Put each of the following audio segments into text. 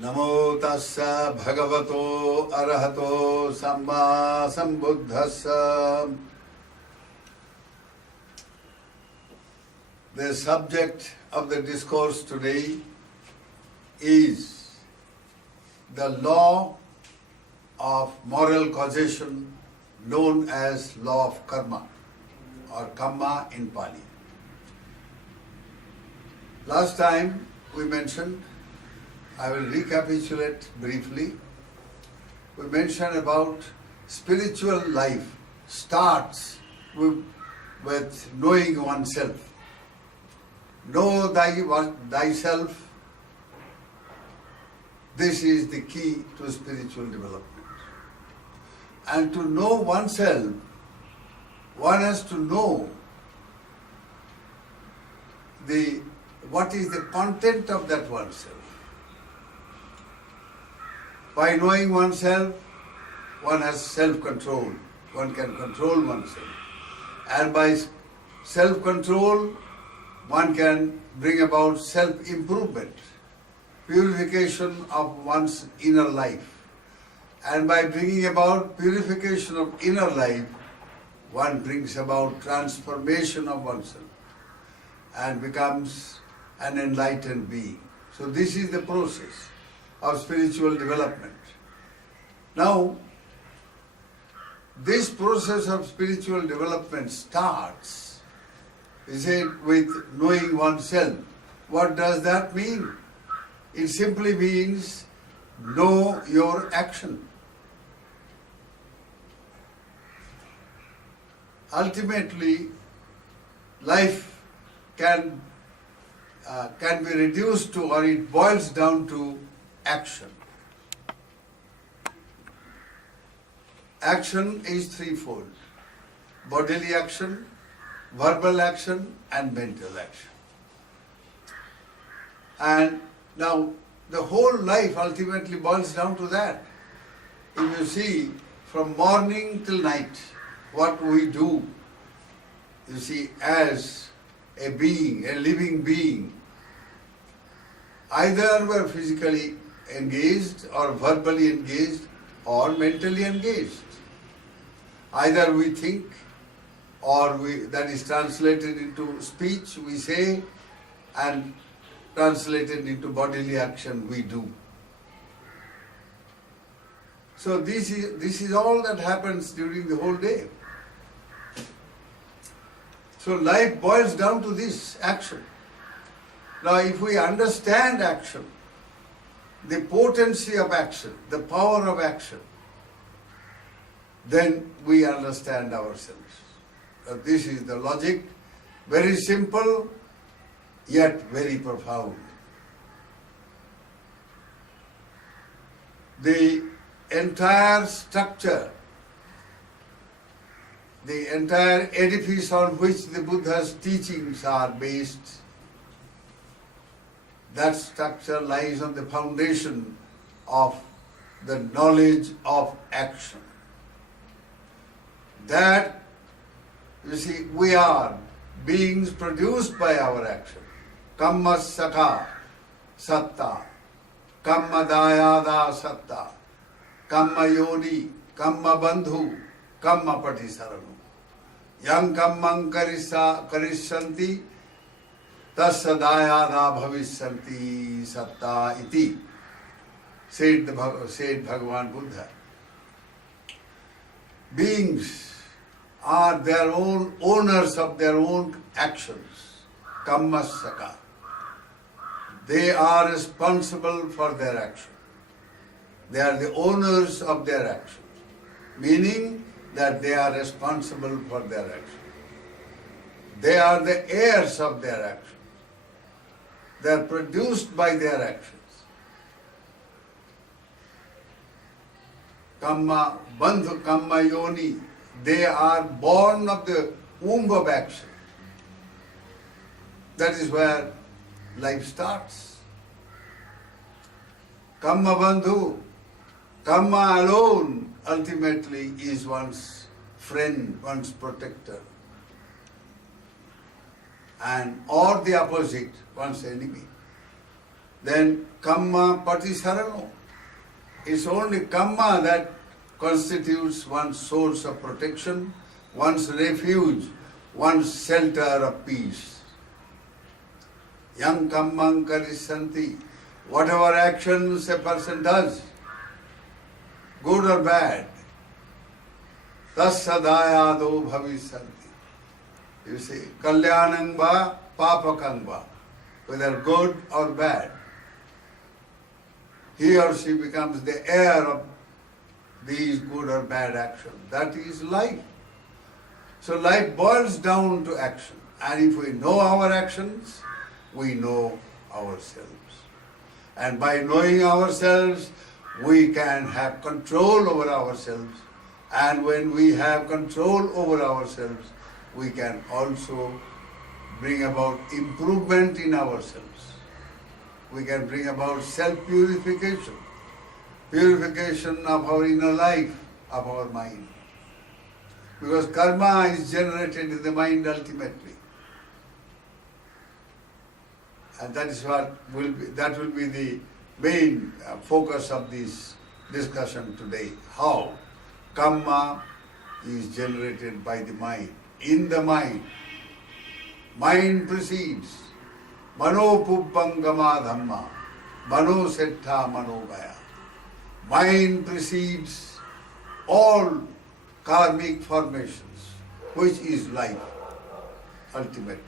Namo tassa bhagavato arahato samma sambuddhassa. The subject of the discourse today is the law of moral causation known as law of karma or Kamma in Pali. Last time we mentioned, I will recapitulate briefly, we mentioned about spiritual life starts with knowing oneself. Know thyself. This is the key to spiritual development. And to know oneself, one has to know what is the content of that oneself. By knowing oneself, one has self-control. One can control oneself. And by self-control, one can bring about self-improvement, purification of one's inner life. And by bringing about purification of inner life, one brings about transformation of oneself and becomes an enlightened being. So this is the process of spiritual development. Now, this process of spiritual development starts, is it, with knowing oneself. What does that mean? It simply means know your action. Ultimately, life can be reduced to, or it boils down to, action. Action is threefold: bodily action, verbal action, and mental action. And now the whole life ultimately boils down to that. If you see, from morning till night, what we do, you see, as a being, a living being, either we're physically engaged or verbally engaged or mentally engaged. Either we think or that is translated into speech, we say, and translated into bodily action, we do. So this is all that happens during the whole day. So life boils down to this action. Now if we understand action, the potency of action, the power of action, then we understand ourselves. This is the logic, very simple yet very profound. The entire structure, the entire edifice on which the Buddha's teachings are based, that structure lies on the foundation of the knowledge of action. That, you see, we are beings produced by our action. Kamma saka satta, kamma dayada satta, kamma yoni, kamma bandhu, kamma patisaranu. Yang kammang karisyanti, tasya dayada bhavisyanti satta iti, said Bhagavan Buddha. Beings are their own owners of their own actions. Kamma saka. They are responsible for their action. They are the owners of their actions, meaning that they are responsible for their actions. They are the heirs of their actions. They are produced by their actions. Kamma bandhu, kamma yoni. They are born of the womb of action. That is where life starts. Kamma bandhu, kamma alone ultimately is one's friend, one's protector. And or the opposite, one's enemy. then Kamma Patisarano. It's only Kamma that constitutes one's source of protection, one's refuge, one's shelter of peace. Yang Kammang Karisanti. Whatever actions a person does, good or bad, tassadayado bhavisanti. You see, kalyanang va, papakang va, whether good or bad, he or she becomes the heir of these good or bad actions. That is life. So life boils down to action. And if we know our actions, we know ourselves. And by knowing ourselves, we can have control over ourselves. And when we have control over ourselves, we can also bring about improvement in ourselves. We can bring about self-purification, purification of our inner life, of our mind. Because karma is generated in the mind ultimately. And that is what will be the main focus of this discussion today. How Kamma is generated by the mind. In the mind, mind precedes. Mano pubbangama dhamma, mano settha mano gaya. Mind precedes all karmic formations, which is life, ultimately.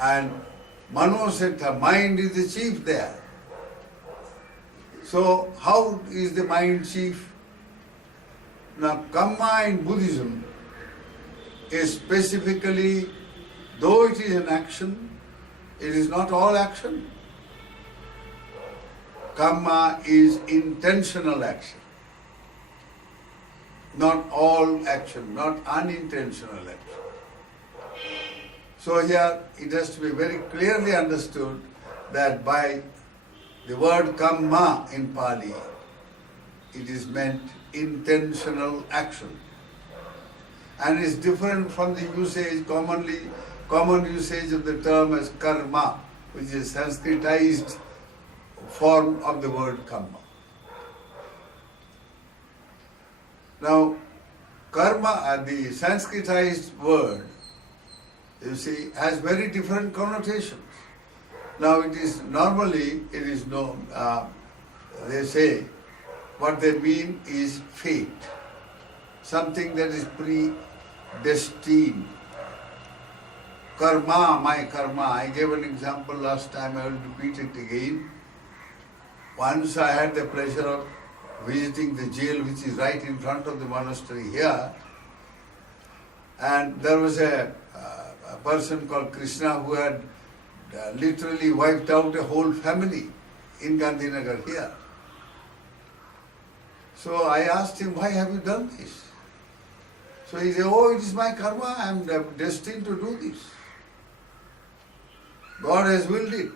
And mano settha, mind is the chief there. So how is the mind chief? Now Kamma in Buddhism is specifically, though it is an action, it is not all action. Kamma is intentional action. Not all action, not unintentional action. So here it has to be very clearly understood that by the word Kamma in Pali, it is meant intentional action. And is different from the usage, common usage of the term as karma, which is Sanskritized form of the word Kamma. Now, karma, the Sanskritized word, you see, has very different connotations. Now it is known, they say, what they mean is fate, something that is predestined. Karma, my karma. I gave an example last time, I will repeat it again. Once I had the pleasure of visiting the jail which is right in front of the monastery here, and there was a person called Krishna who had literally wiped out a whole family in Gandhinagar here. So I asked him, why have you done this? So he said, oh, it is my karma, I am destined to do this. God has willed it.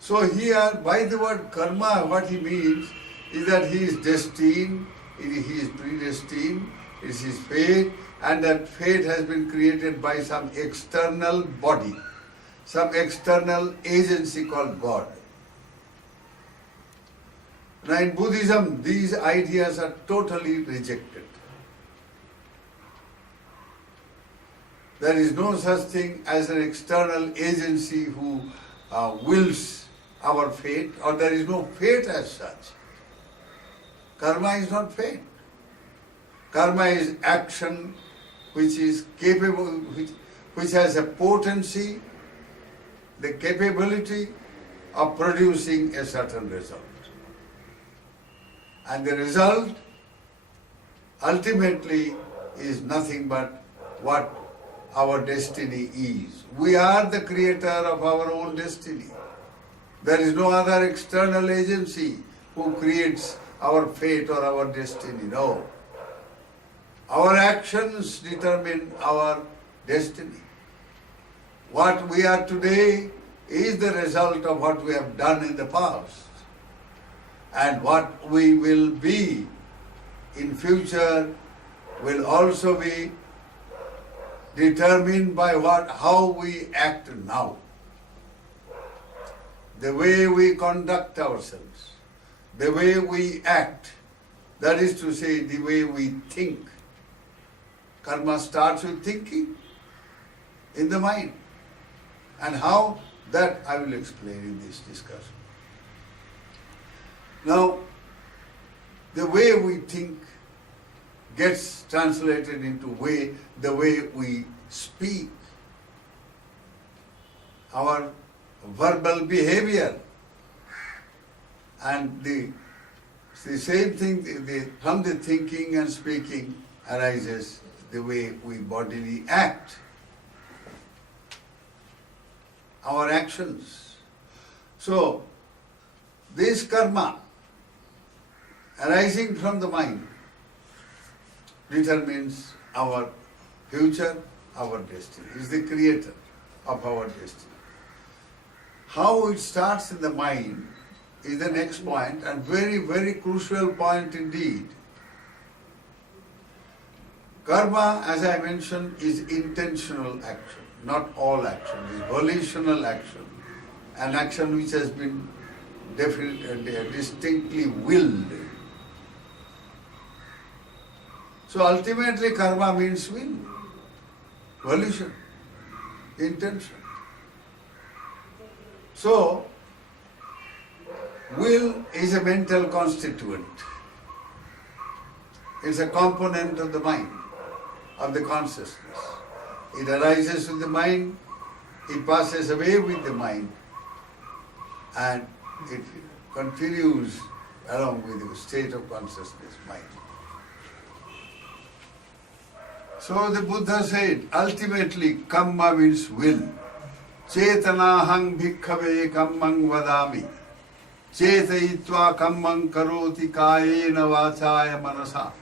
So here, by the word karma, what he means is that he is destined, he is predestined, it is his fate, and that fate has been created by some external body, some external agency called God. Now in Buddhism, these ideas are totally rejected. There is no such thing as an external agency who wills our fate, or there is no fate as such. Karma is not fate. Karma is action which is capable, which has a potency, the capability of producing a certain result. And the result ultimately is nothing but what our destiny is. We are the creator of our own destiny. There is no other external agency who creates our fate or our destiny. No. Our actions determine our destiny. What we are today is the result of what we have done in the past. And what we will be in future will also be determined by how we act now. The way we conduct ourselves, the way we act, that is to say, the way we think. Karma starts with thinking in the mind. And how? That I will explain in this discussion. Now, the way we think gets translated into the way we speak. Our verbal behavior. And the same thing, from the thinking and speaking arises the way we bodily act. Our actions. So, this karma arising from the mind determines our future, our destiny. It is the creator of our destiny. How it starts in the mind is the next point, and very, very crucial point indeed. Karma, as I mentioned, is intentional action, not all action. It is volitional action, an action which has been distinctly willed. So ultimately karma means will, volition, intention. So, will is a mental constituent. It's a component of the mind, of the consciousness. It arises with the mind, it passes away with the mind, and it continues along with the state of consciousness, mind. So the Buddha said, ultimately, Kamma means will. Chetanahang bhikkhave kammang vadami. Chetayitva kammang karoti kayena vachaya manasa.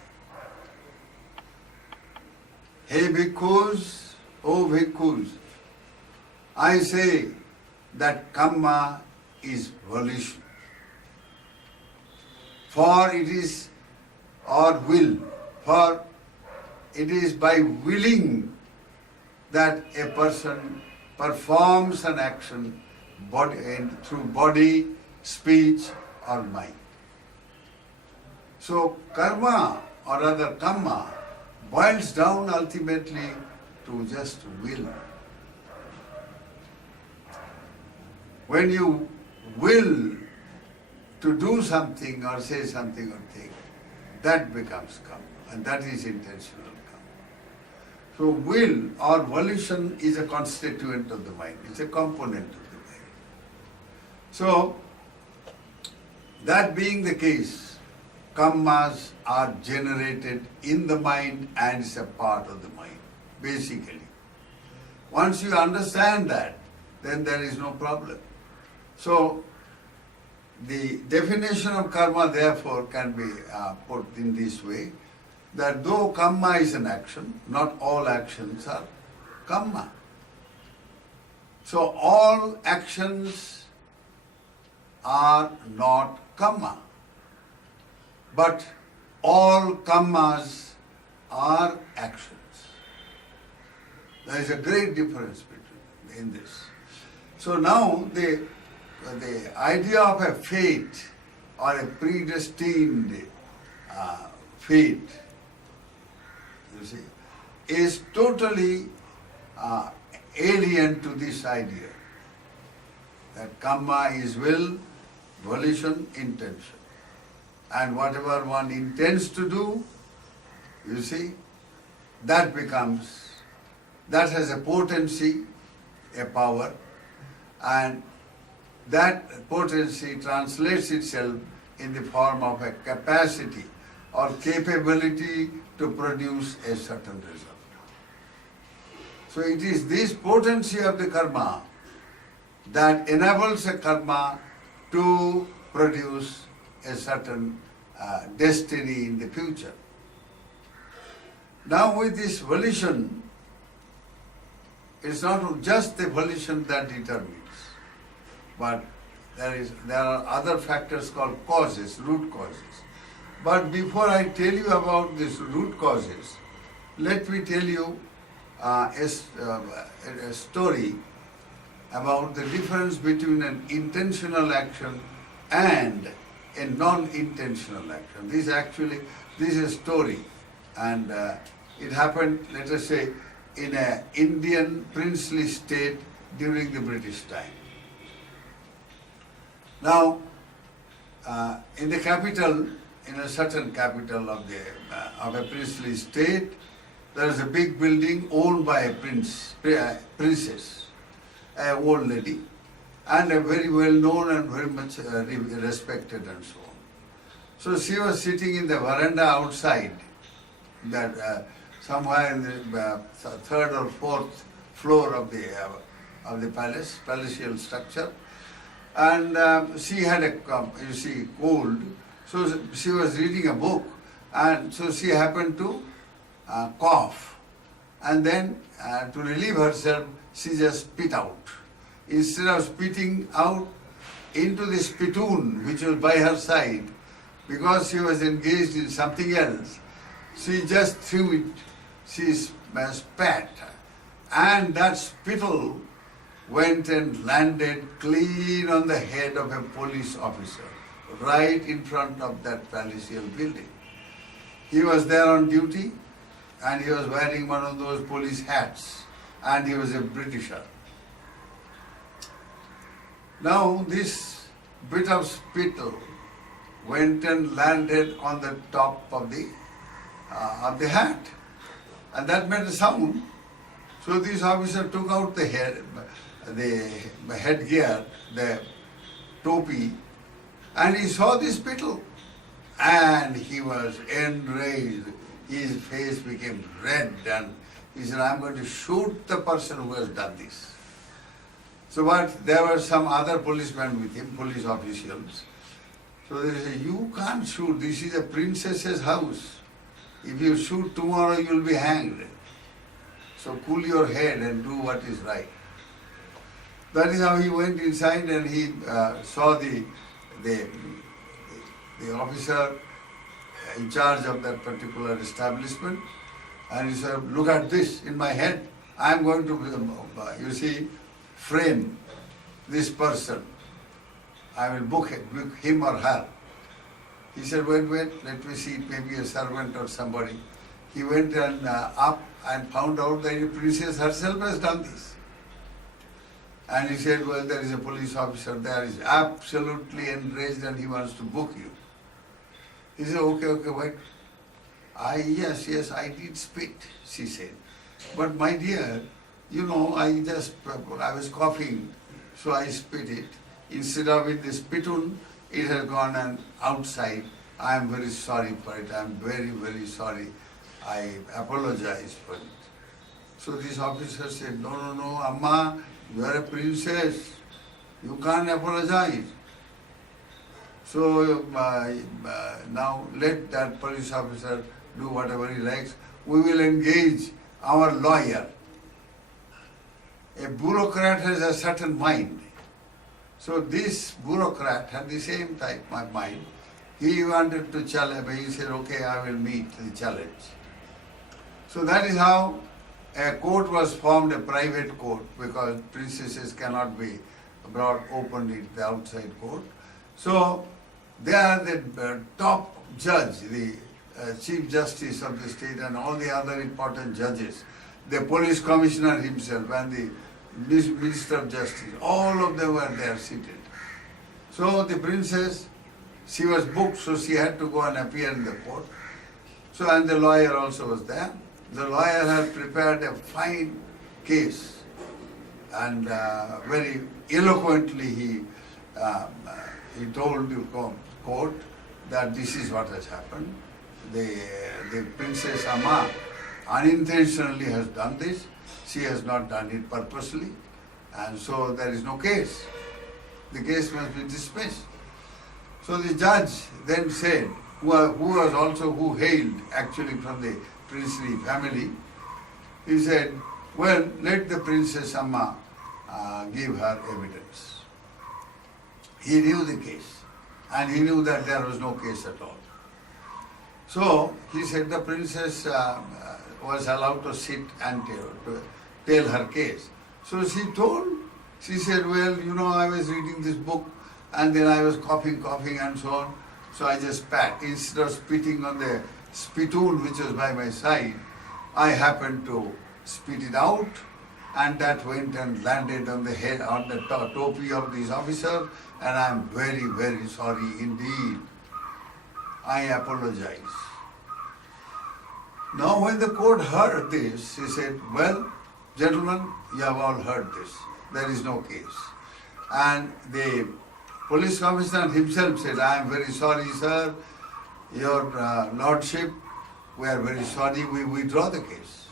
Hey bhikkhus, O bhikkhus, I say that Kamma is volition. For it is, or will, for it is by willing that a person performs an action through body, speech or mind. So karma, or rather kamma, boils down ultimately to just will. When you will to do something or say something or think, that becomes kamma, and that is intentional. So will or volition is a constituent of the mind. It's a component of the mind. So, that being the case, kammas are generated in the mind and is a part of the mind, basically. Once you understand that, then there is no problem. So, the definition of karma therefore can be put in this way, that though kamma is an action, not all actions are kamma. So all actions are not kamma, but all kammas are actions. There is a great difference in this. So now the idea of a fate or a predestined fate, you see, is totally alien to this idea that kamma is will, volition, intention. And whatever one intends to do, you see, that has a potency, a power, and that potency translates itself in the form of a capacity or capability to produce a certain result. So it is this potency of the karma that enables a karma to produce a certain destiny in the future. Now with this volition, it's not just the volition that determines, but there are other factors called causes, root causes. But before I tell you about these root causes, let me tell you a story about the difference between an intentional action and a non-intentional action. This is a story, and it happened, let us say, in an Indian princely state during the British time. Now, in the capital, in a certain capital of a princely state, there is a big building owned by a princess, an old lady, and a very well known and very much respected and so on. So she was sitting in the veranda outside, that somewhere in the third or fourth floor of the palace, palatial structure, and she had a cold. So she was reading a book, and so she happened to cough, and then to relieve herself, she just spit out. Instead of spitting out into the spittoon which was by her side, because she was engaged in something else, she just threw it. She spat, and that spittle went and landed clean on the head of a police officer, right in front of that palatial building. He was there on duty, and he was wearing one of those police hats, and he was a Britisher. Now this bit of spittle went and landed on the top of the hat, and that made a sound. So this officer took out the headgear, the topi, and he saw the spittle, and he was enraged. His face became red, and he said, "I'm going to shoot the person who has done this." So, but there were some other policemen with him, police officials. So they said, "You can't shoot. This is a princess's house. If you shoot tomorrow, you'll be hanged. So cool your head and do what is right." That is how he went inside, and he saw the officer in charge of that particular establishment, and he said, "Look at this in my head. I'm going to, frame this person. I will book him or her." He said, wait, let me see, it may be a servant or somebody. He went and up and found out that the princess herself has done this. And he said, "Well, there is a police officer there, he's absolutely enraged and he wants to book you." He said, okay, wait. Yes, I did spit, she said. "But my dear, I was coughing, so I spit it. Instead of in the spittoon, it has gone and outside. I am very sorry for it. I am very, very sorry. I apologize for it." So this officer said, No, Amma, you are a princess. You can't apologize. So now let that police officer do whatever he likes. We will engage our lawyer. A bureaucrat has a certain mind. So this bureaucrat had the same type of mind. He wanted to challenge. He said, "Okay, I will meet the challenge." So that is how a court was formed, a private court, because princesses cannot be brought openly in the outside court. So there the top judge, the Chief Justice of the state, and all the other important judges, the police commissioner himself and the Minister of Justice, all of them were there seated. So the princess, she was booked, so she had to go and appear in the court. So, and the lawyer also was there. The lawyer had prepared a fine case, and very eloquently he told the court that this is what has happened. The Princess Amma unintentionally has done this. She has not done it purposely, and so there is no case. The case must be dismissed. So the judge then said, who hailed actually from the princely family, he said, "Well, let the Princess Amma give her evidence." He knew the case, and he knew that there was no case at all. So he said, "The princess, was allowed to sit and to tell her case. So she said, well, I was reading this book and then I was coughing and so on. So I just spat. Instead of spitting on the spittoon which was by my side, I happened to spit it out, and that went and landed on the head, on the topi of this officer, and I am very, very sorry indeed. I apologize. Now when the court heard this, she said, well, gentlemen, you have all heard this. There is no case. And the police commissioner himself said, I am very sorry, sir, your lordship, we are very sorry, we withdraw the case.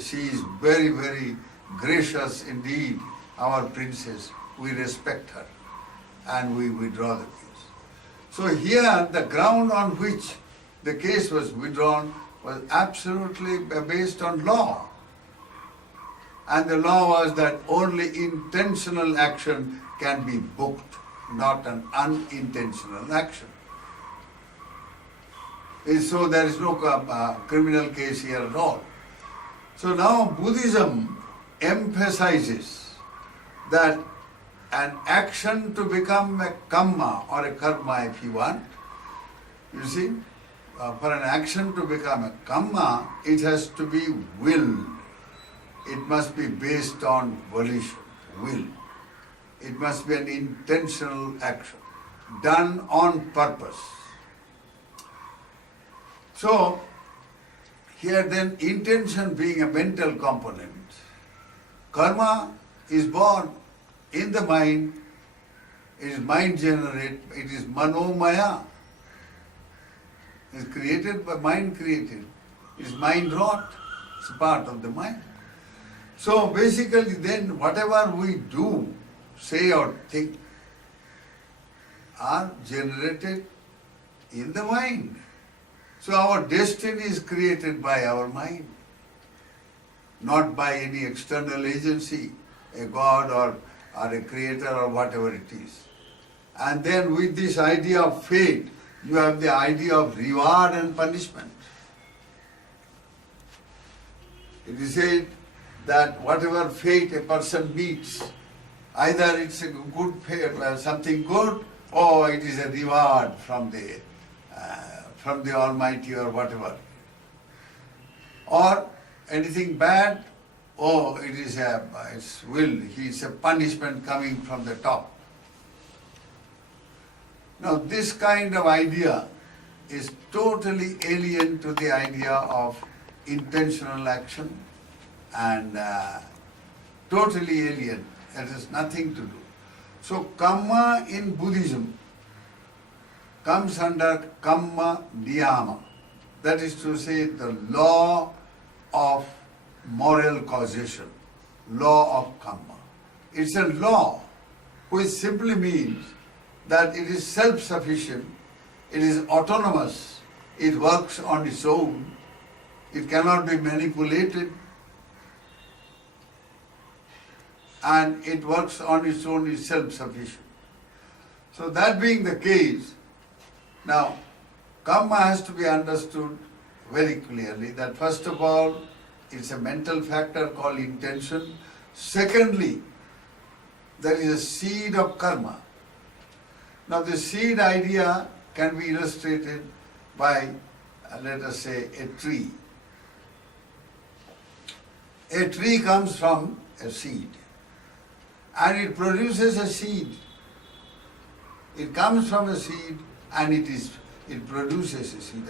She is very, very gracious indeed, our princess. We respect her and we withdraw the case. So here the ground on which the case was withdrawn was absolutely based on law. And the law was that only intentional action can be booked, not an unintentional action. So there is no criminal case here at all. So now Buddhism emphasizes that an action to become a kamma or a karma if you want, you see, for an action to become a kamma, it has to be willed. It must be based on volition, will. It must be an intentional action, done on purpose. So, here then intention being a mental component, karma is born in the mind, it is mind generated, it is manomaya. It is created by mind created. It is mind wrought. It's a part of the mind. So basically then whatever we do, say or think are generated in the mind. So our destiny is created by our mind, not by any external agency, a God or a creator or whatever it is. And then with this idea of fate, you have the idea of reward and punishment. It is said that whatever fate a person meets, either it's a good fate, something good, or it is a reward from the Almighty or whatever. Or anything bad, it is it's will, it's a punishment coming from the top. Now this kind of idea is totally alien to the idea of intentional action and totally alien. That has nothing to do. So Kamma in Buddhism comes under Kamma Niyama. That is to say the law of moral causation, law of Kamma. It's a law which simply means that it is self-sufficient, it is autonomous, it works on its own, it cannot be manipulated, and it works on its own, is self-sufficient. So that being the case, now Kamma has to be understood very clearly that first of all, it's a mental factor called intention. Secondly, there is a seed of karma. Now the seed idea can be illustrated by, let us say, a tree. A tree comes from a seed and it produces a seed. It comes from a seed and it produces a seed.